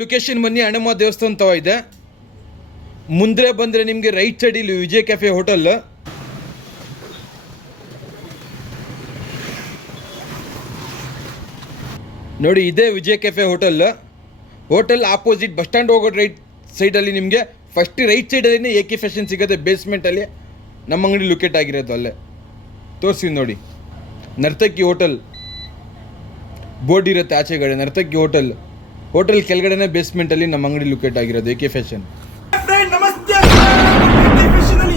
Location ಬನ್ನಿ ಹಣಮ ದೇವಸ್ಥಾನ ತವ ಇದೆ. ಮುಂದೆ ಬಂದರೆ ನಿಮಗೆ ರೈಟ್ ಸೈಡ್ ಇಲ್ಲಿ ವಿಜಯ್ ಕೆಫೆ ಹೋಟೆಲ್ ನೋಡಿ. ಇದೇ Vijay cafe hotel opposite bus stand ಹೋಗೋ ರೈಟ್ ಸೈಡಲ್ಲಿ ನಿಮಗೆ ಫಸ್ಟ್ ರೈಟ್ ಸೈಡಲ್ಲಿ ಎ ಕೆ ಫ್ಯಾಷನ್ ಸಿಗುತ್ತೆ. ಬೇಸ್ಮೆಂಟಲ್ಲಿ ನಮ್ಮ ಅಂಗಡಿ ಲೊಕೇಟ್ ಆಗಿರೋದು. ಅಲ್ಲೇ ತೋರಿಸ್ತೀನಿ ನೋಡಿ. ನರ್ತಕಿ ಹೋಟೆಲ್ ಬೋರ್ಡ್ ಇರುತ್ತೆ ಆಚೆಗಡೆ. ನರ್ತಕಿ ಹೋಟೆಲ್ ಕೆಳಗಡೆನೇ ಬೇಸ್ಮೆಂಟಲ್ಲಿ ನಮ್ಮ ಅಂಗಡಿ ಲೊಕೇಟ್ ಆಗಿರೋದು ಎ ಕೆ ಫ್ಯಾಷನ್. ನಮಸ್ತೆ.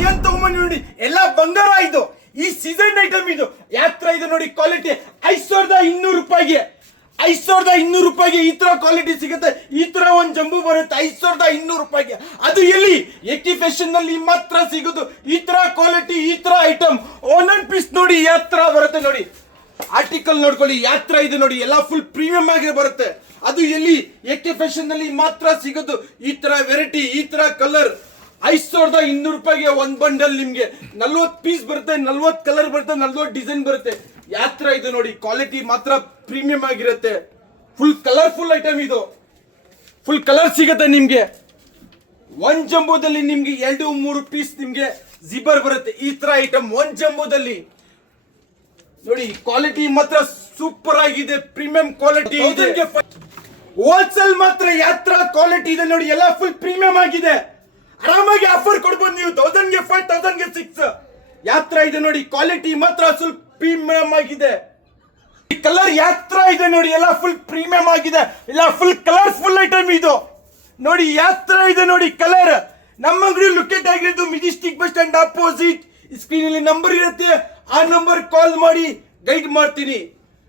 ಏನ್ ತಗೊಂಬಂದಿ ನೋಡಿ, ಎಲ್ಲ ಬಂಗಾರ. ಇದು ಈ ಸೀಸನ್ ಐಟಮ್. ಇದು ಯಾತ್ರ ಇದು ನೋಡಿ. ಕ್ವಾಲಿಟಿ 5200 ರೂಪಾಯಿಗೆ 5200 ರೂಪಾಯಿಗೆ ಈ ತರ ಕ್ವಾಲಿಟಿ ಸಿಗುತ್ತೆ. ಈ ತರ ಒಂದ್ ಜಂಬೂ ಬರುತ್ತೆ 5200 ರೂಪಾಯಿಗೆ. ಅದು ಎಲ್ಲಿ? ಎ ಕೆ ಫ್ಯಾಷನ್ ನಲ್ಲಿ ಮಾತ್ರ ಸಿಗೋದು. ಈ ತರ ಕ್ವಾಲಿಟಿ, ಈ ತರ ಐಟಮ್. ಒಂದೊಂದ್ ಪೀಸ್ ನೋಡಿ ಯಾವ ತರ ಬರುತ್ತೆ ನೋಡಿ. ಆರ್ಟಿಕಲ್ ನೋಡ್ಕೊಳ್ಳಿ ಯಾವ ತರ ಇದೆ ನೋಡಿ. ಎಲ್ಲ ಫುಲ್ ಪ್ರೀಮಿಯಂ ಆಗಿ ಬರುತ್ತೆ. ಅದು ಎಲ್ಲಿ? ಎ ಕೆ ಫ್ಯಾಷನ್ ನಲ್ಲಿ ಮಾತ್ರ ಸಿಗೋದು. ಈ ತರ ವೆರೈಟಿ, ಈ ತರ ಕಲರ್ 5200 ರೂಪಾಯಿಗೆ ಒಂದ್ ಬಂಡಲ್. ನಿಮ್ಗೆ 40 ಪೀಸ್ ಬರುತ್ತೆ, 40 ಕಲರ್ ಬರುತ್ತೆ, 40 ಡಿಸೈನ್ ಬರುತ್ತೆ. ಯಾತ್ರ ಇದು ನೋಡಿ. ಕ್ವಾಲಿಟಿ ಮಾತ್ರ ಪ್ರೀಮಿಯಂ ಆಗಿರುತ್ತೆ. ಫುಲ್ ಕಲರ್ಫುಲ್ ಐಟಮ್ ಇದು. ಫುಲ್ ಕಲರ್ ಸಿಗುತ್ತೆ ನಿಮ್ಗೆ. ಒಂದ್ ಜಂಬೋದಲ್ಲಿ ನಿಮ್ಗೆ 2-3 ಪೀಸ್ ನಿಮ್ಗೆ ಜಿಬರ್ ಬರುತ್ತೆ. ಈ ತರ ಐಟಮ್ ಒಂದ್ ಜಂಬೋದಲ್ಲಿ ನೋಡಿ. ಕ್ವಾಲಿಟಿ ಮಾತ್ರ ಸೂಪರ್ ಆಗಿದೆ. ಪ್ರೀಮಿಯಂ ಕ್ವಾಲಿಟಿ ಇದೆ. ಹೋಲ್ಸೇಲ್ ಮಾತ್ರ ಯಾತ್ರ ಕ್ವಾಲಿಟಿ ಇದೆ ನೋಡಿ. ಎಲ್ಲ ಫುಲ್ ಪ್ರೀಮಿಯಂ ಆಗಿದೆ. ಆರಾಮಾಗಿ ಆಫರ್ ಕೊಡ್ಬೋದು ನೀವು. 1000ಗೆ 5, 1000ಗೆ 6 ಯಾತ್ರ ಇದೆ ನೋಡಿ. ಕ್ವಾಲಿಟಿ ಮಾತ್ರ ಫುಲ್ ಪ್ರೀಮಿಯಂ ಆಗಿದೆ. ಕಲರ್ ಯಾತ್ರ ಇದೆ ನೋಡಿ. ಎಲ್ಲ ಫುಲ್ ಪ್ರೀಮಿಯಂ ಆಗಿದೆ. ಎಲ್ಲ ಫುಲ್ ಕಲರ್ಫುಲ್ ಐಟಮ್ ಇದು ನೋಡಿ. ಯಾತ್ರ ಇದೆ ನೋಡಿ. ಕಲರ್ ನಮ್ಮ ಅಂಗಡಿ ಲೊಕೇಟ್ ಆಗಿರೋದು Majestic bus stand opposite. Screen ಅಲ್ಲಿ ನಂಬರ್ ಇರುತ್ತೆ. ಆ ನಂಬರ್ ಕಾಲ್ ಮಾಡಿ ಗೈಡ್ ಮಾಡ್ತೀನಿ.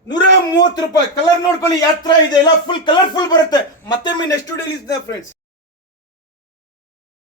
130 ರೂಪಾಯಿ. ಕಲರ್ ನೋಡ್ಕೊಳ್ಳಿ. ಯಾತ್ರ ಇದೆ. ಎಲ್ಲ ಫುಲ್ ಕಲರ್ಫುಲ್ ಬರುತ್ತೆ. ಮತ್ತೆ ನೆಕ್ಸ್ಟ್ ವಿಡಿಯೋ ಫ್ರೆಂಡ್ಸ್.